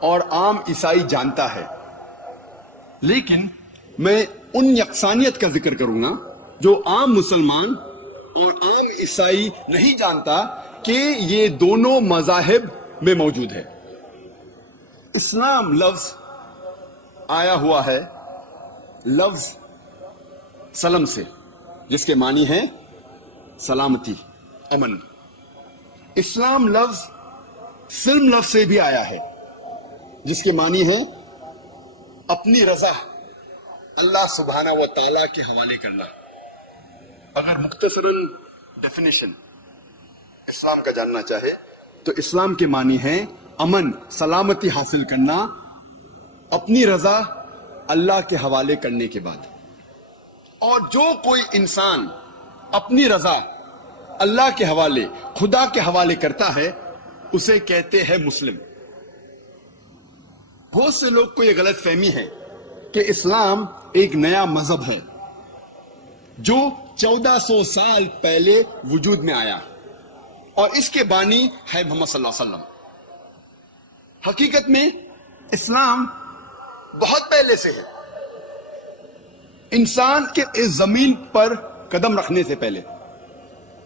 اور عام عیسائی جانتا ہے، لیکن میں ان یکسانیت کا ذکر کروں گا جو عام مسلمان اور عام عیسائی نہیں جانتا کہ یہ دونوں مذاہب میں موجود ہے۔ اسلام لفظ آیا ہوا ہے لفظ سلم سے، جس کے معنی ہے سلامتی، امن۔ اسلام لفظ سلم لفظ سے بھی آیا ہے، جس کے معنی ہے اپنی رضا اللہ سبحانہ و تعالی کے حوالے کرنا۔ اگر مختصراً ڈیفینیشن اسلام کا جاننا چاہے تو اسلام کے معنی ہے امن، سلامتی حاصل کرنا اپنی رضا اللہ کے حوالے کرنے کے بعد۔ اور جو کوئی انسان اپنی رضا اللہ کے حوالے، خدا کے حوالے کرتا ہے، اسے کہتے ہیں مسلم۔ بہت سے لوگ کو یہ غلط فہمی ہے کہ اسلام ایک نیا مذہب ہے جو 1400 سال پہلے وجود میں آیا اور اس کے بانی ہے محمد صلی اللہ علیہ وسلم۔ حقیقت میں اسلام بہت پہلے سے ہے، انسان کے اس زمین پر قدم رکھنے سے پہلے،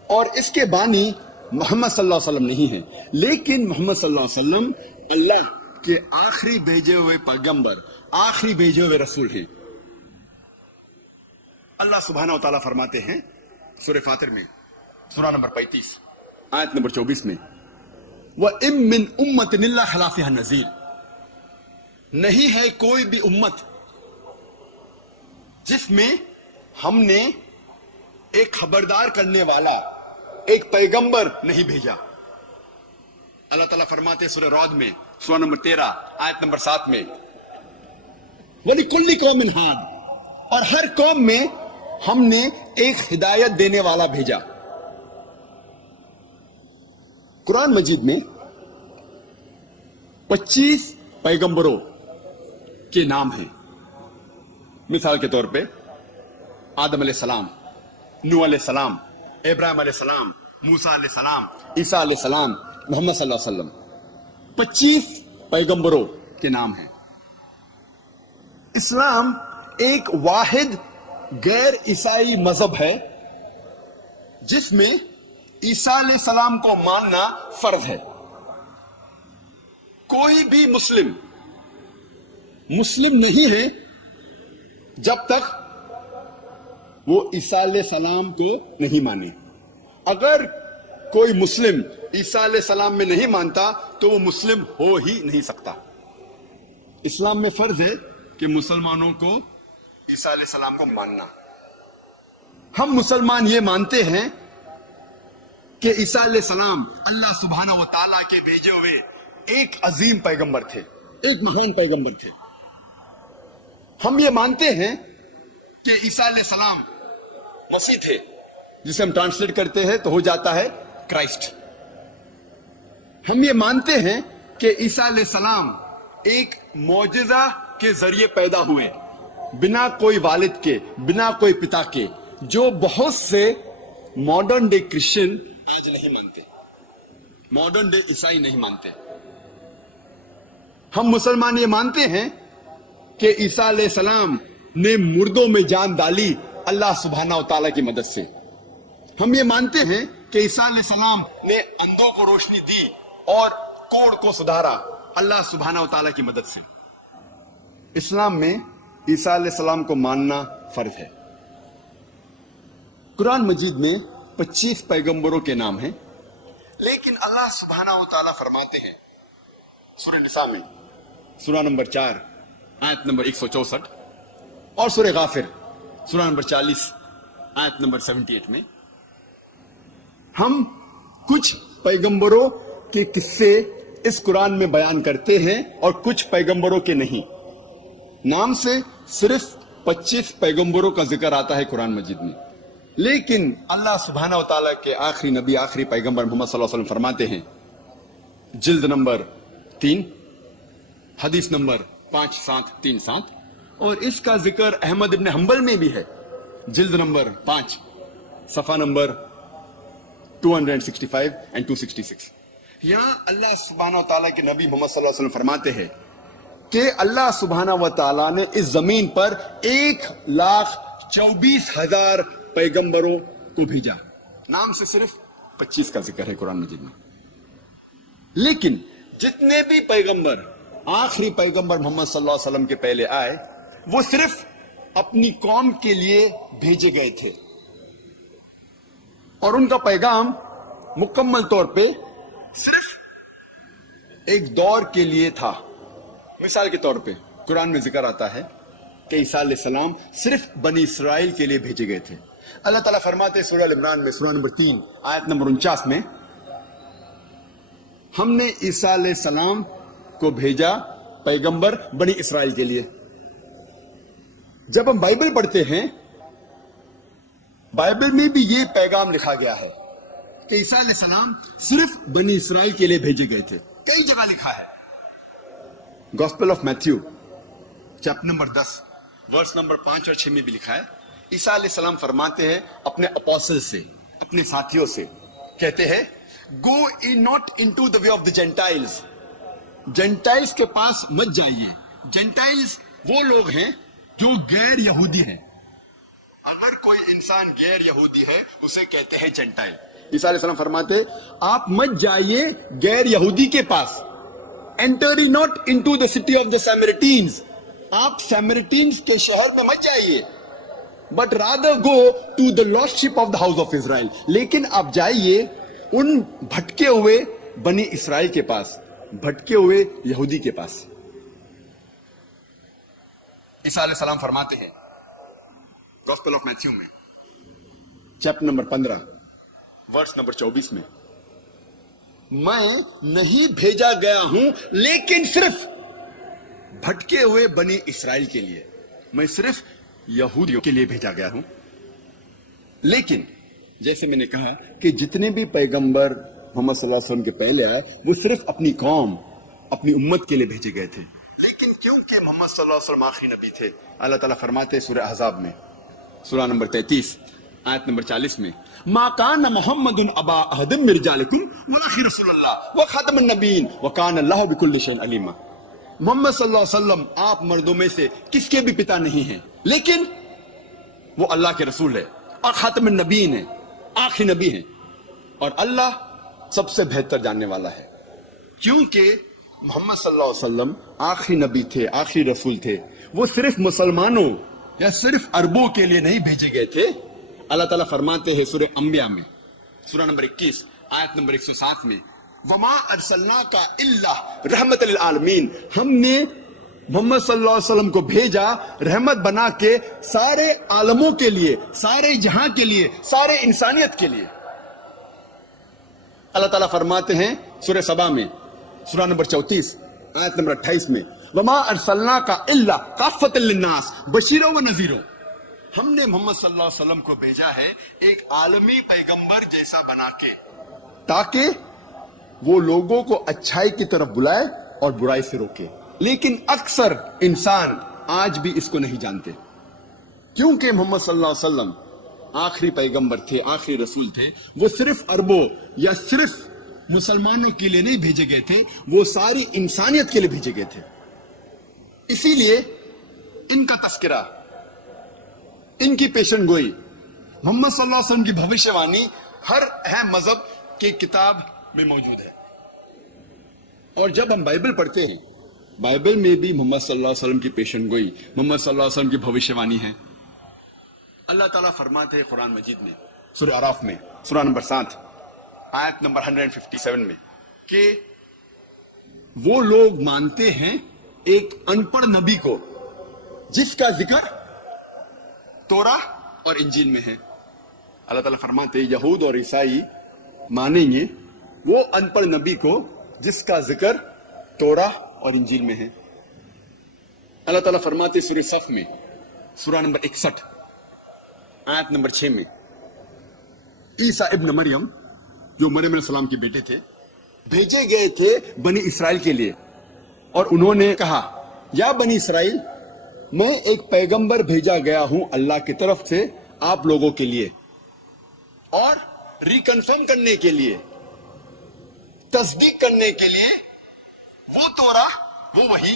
اور اس کے بانی محمد صلی اللہ علیہ وسلم نہیں ہے، لیکن محمد صلی اللہ علیہ وسلم اللہ کے آخری بھیجے ہوئے پیغمبر، آخری بھیجے ہوئے رسول ہیں۔ اللہ سبحانہ و تعالیٰ فرماتے ہیں سورہ فاطر میں، سورہ نمبر 35 آیت نمبر 24 میں، وَإِن مِّنْ أُمَّةٍ إِلَّا خَلَا فِيهَا نَذِيرٌ، نہیں ہے کوئی بھی امت جس میں ہم نے ایک خبردار کرنے والا، ایک پیغمبر نہیں بھیجا۔ اللہ تعالیٰ فرماتے سورہ رعد میں، سورہ نمبر 13 آیت نمبر 7 میں، وَلِكُلِّ قَوْمٍ هَادٍ، اور ہر قوم میں ہم نے ایک ہدایت دینے والا بھیجا۔ قرآن مجید میں 25 پیغمبروں کے نام ہیں۔ مثال کے طور پہ آدم علیہ السلام، نوح علیہ السلام، ابراہیم علیہ السلام، موسیٰ علیہ السلام، عیسیٰ علیہ السلام، محمد صلی اللہ علیہ وسلم۔ 25 پیغمبروں کے نام ہیں۔ اسلام ایک واحد غیر عیسائی مذہب ہے جس میں عیسیٰ علیہ السلام کو ماننا فرض ہے۔ کوئی بھی مسلم نہیں ہے جب تک وہ عیسیٰ علیہ السلام کو نہیں مانے۔ اگر کوئی مسلم عیسیٰ علیہ السلام میں نہیں مانتا تو وہ مسلم ہو ہی نہیں سکتا۔ اسلام میں فرض ہے کہ مسلمانوں کو عیسیٰ علیہ السلام کو ماننا۔ ہم مسلمان یہ مانتے ہیں کہ عیسیٰ علیہ السلام اللہ سبحانہ و تعالیٰ کے بھیجے ہوئے ایک عظیم پیغمبر تھے، ایک مہان پیغمبر تھے۔ ہم یہ مانتے ہیں کہ عیسیٰ علیہ السلام مسیح تھے، جسے ہم ٹرانسلیٹ کرتے ہیں تو ہو جاتا ہے کرائسٹ۔ ہم یہ مانتے ہیں کہ عیسیٰ علیہ السلام ایک معجزہ کے ذریعے پیدا ہوئے، بنا کوئی والد کے، بنا کوئی پتا کے، جو بہت سے ماڈرن ڈے کرسچن آج نہیں مانتے، ماڈرن ڈے عیسائی نہیں مانتے۔ ہم مسلمان یہ مانتے ہیں کہ عیسیٰ علیہ السلام نے مردوں میں جان ڈالی اللہ سبحانہ و تعالیٰ کی مدد سے۔ ہم یہ مانتے ہیں کہ عیسیٰ علیہ السلام نے اندھوں کو روشنی دی اور کوڑ کو سدھارا اللہ سبحانہ و تعالیٰ کی مدد سے۔ اسلام میں عیسیٰ علیہ السلام کو ماننا فرض ہے۔ قرآن مجید میں 25 پیغمبروں کے نام ہیں، لیکن اللہ سبحانہ و تعالیٰ فرماتے ہیں سورہ نساء میں، سورہ نمبر 4 آیت نمبر 164 اور سورہ غافر سورہ نمبر 40 آیت نمبر 78 میں، ہم کچھ پیغمبروں کے قصے اس قرآن میں بیان کرتے ہیں اور کچھ پیغمبروں کے نہیں۔ نام سے صرف 25 پیغمبروں کا ذکر آتا ہے قرآن مجید میں، لیکن اللہ سبحانہ و تعالیٰ کے آخری نبی، آخری پیغمبر محمد صلی اللہ علیہ وسلم فرماتے ہیں، جلد نمبر 3 حدیث نمبر 5737، اور اس کا ذکر احمد ابن حنبل میں بھی ہے، جلد نمبر 5 صفحہ نمبر 265 and 266۔ یہاں اللہ سبحانہ و تعالیٰ کے نبی محمد صلی اللہ علیہ وسلم فرماتے ہیں کہ اللہ سبحانہ و تعالیٰ نے اس زمین پر 1,24,000 پیغمبروں کو بھیجا. نام سے صرف 25 کا ذکر ہے قرآن مجید میں. لیکن جتنے بھی پیغمبر آخری پیغمبر محمد صلی اللہ علیہ وسلم کے پہلے آئے وہ صرف اپنی قوم کے لیے بھیجے گئے تھے اور ان کا پیغام مکمل طور پہ صرف ایک دور کے لیے تھا. مثال کے طور پہ قرآن میں ذکر آتا ہے کہ عیسیٰ علیہ السلام صرف بنی اسرائیل کے لیے بھیجے گئے تھے. اللہ تعالیٰ فرماتے ہیں سورہ عمران میں سورہ نمبر 3 آیت نمبر 49 میں ہم نے عیسیٰ علیہ السلام کو بھیجا پیغمبر بنی اسرائیل کے لیے. جب ہم بائبل پڑھتے ہیں بائبل میں بھی یہ پیغام لکھا گیا ہے کہ عیسیٰ علیہ السلام صرف بنی اسرائیل کے لیے بھیجے گئے تھے. کئی جگہ لکھا ہے. Gospel of Matthew chapter number 10 verse number 5 اور 6 میں بھی لکھا ہے عیسیٰ علیہ السلام فرماتے ہیں اپنے اپوسل سے اپنے ساتھیوں سے کہتے ہیں go not into the way of the Gentiles. Gentiles کے پاس مت جائیے. جینٹائلز وہ لوگ ہیں جو غیر یہودی ہیں. اگر کوئی انسان غیر یہودی ہے اسے کہتے ہیں جینٹائل. عیسیٰ علیہ السلام فرماتے آپ مت جائیے غیر یہودی کے پاس. Enter ye not into the city of the Samaritans. آپ سیمریٹینز کے شہر میں مت جائیے. But rather go to the lost sheep of the house of Israel. لیکن آپ جائیے ان بھٹکے ہوئے بنی اسرائیل کے پاس, بھٹکے ہوئے یہودی کے پاس. عیسیٰ علیہ السلام فرماتے ہیں گوسپل آف میتھیو میں چیپٹر نمبر 15 ورس نمبر 24 میں میں نہیں بھیجا گیا ہوں لیکن صرف بھٹکے ہوئے بنی اسرائیل کے لیے. میں صرف یہودیوں کے لیے بھیجا گیا ہوں. لیکن جیسے میں نے کہا کہ جتنے بھی پیغمبر محمد صلی اللہ علیہ وسلم کے پہلے آئے وہ صرف اپنی قوم اپنی امت کے لیے بھیجے گئے تھے. لیکن کیونکہ محمد صلی اللہ علیہ وسلم آخری نبی تھے اللہ تعالیٰ فرماتے ہیں سورہ احزاب میں سورہ نمبر 33 آیت نمبر 40 میں ما کان محمد ابا احد من رجالکم ولکن رسول اللہ وخاتم النبیین وکان اللہ بکل شیء علیما. محمد صلی اللہ علیہ وسلم آپ مردوں میں سے کس کے بھی پتا نہیں ہیں لیکن وہ اللہ کے رسول ہے اور خاتم النبیین ہے, آخری نبی ہیں اور اللہ سب سے بہتر جاننے والا ہے. کیونکہ محمد صلی اللہ علیہ وسلم آخری نبی تھے, آخری رسول تھے, وہ صرف مسلمانوں یا صرف عربوں کے لیے نہیں بھیجے گئے تھے. اللہ تعالیٰ فرماتے ہیں سورہ انبیاء میں سورہ نمبر 21 آیت نمبر 107 میں وما ارسلناک الا رحمت للعالمین. ہم نے محمد صلی اللہ علیہ وسلم کو بھیجا رحمت بنا کے سارے عالموں کے لیے, سارے جہاں کے لیے, سارے انسانیت کے لیے. اللہ تعالیٰ فرماتے ہیں سورہ سبا میں سورہ نمبر 34 آیت نمبر 28 میں وما ارسلناک الا کافۃ للناس بشیرا و نذیرا. ہم نے محمد صلی اللہ علیہ وسلم کو بھیجا ہے ایک عالمی پیغمبر جیسا بنا کے تاکہ وہ لوگوں کو اچھائی کی طرف بلائے اور برائی سے روکے. لیکن اکثر انسان آج بھی اس کو نہیں جانتے کیونکہ محمد صلی اللہ علیہ وسلم آخری پیغمبر تھے, آخری رسول تھے. وہ صرف عربوں یا صرف مسلمانوں کے لیے نہیں بھیجے گئے تھے, وہ ساری انسانیت کے لیے بھیجے گئے تھے. اسی لیے ان کا تذکرہ, ان کی پیشن گوئی, محمد صلی اللہ علیہ وسلم کی بھوشیہ وانی ہر اہم مذہب کی کتاب میں موجود ہے. اور جب ہم بائبل پڑھتے ہیں بائبل میں بھی محمد صلی اللہ علیہ وسلم کی پیشن گوئی, محمد صلی اللہ علیہ وسلم کی بھوشیہ وانی ہے. اللہ تعالیٰ فرماتے ہیں قرآن مجید میں سورہ اعراف میں سورہ نمبر 7 آیت نمبر 157 میں کہ وہ لوگ مانتے ہیں ایک ان پڑھ نبی کو جس کا ذکر تورا اور انجیل میں ہے. اللہ تعالیٰ فرماتے ہیں یہود اور عیسائی مانیں گے وہ ان پڑھ نبی کو جس کا ذکر تورا اور انجیل میں ہے. اللہ تعالیٰ فرماتے ہیں سورہ صف میں سورہ نمبر 61 آیت نمبر 6 میں عیسیٰ ابن مریم جو مریم علیہ السلام کے بیٹے تھے بھیجے گئے تھے بنی اسرائیل کے لیے اور انہوں نے کہا یا بنی اسرائیل میں ایک پیغمبر بھیجا گیا ہوں اللہ کی طرف سے آپ لوگوں کے لیے اور ریکنفرم کرنے کے لیے, تصدیق کرنے کے لیے وہ تورا وہ وحی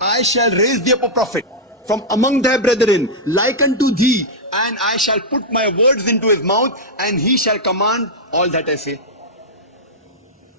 I shall raise thee up a prophet from among thy brethren, like unto thee, and I shall put my words into his mouth, and he shall command all that I say.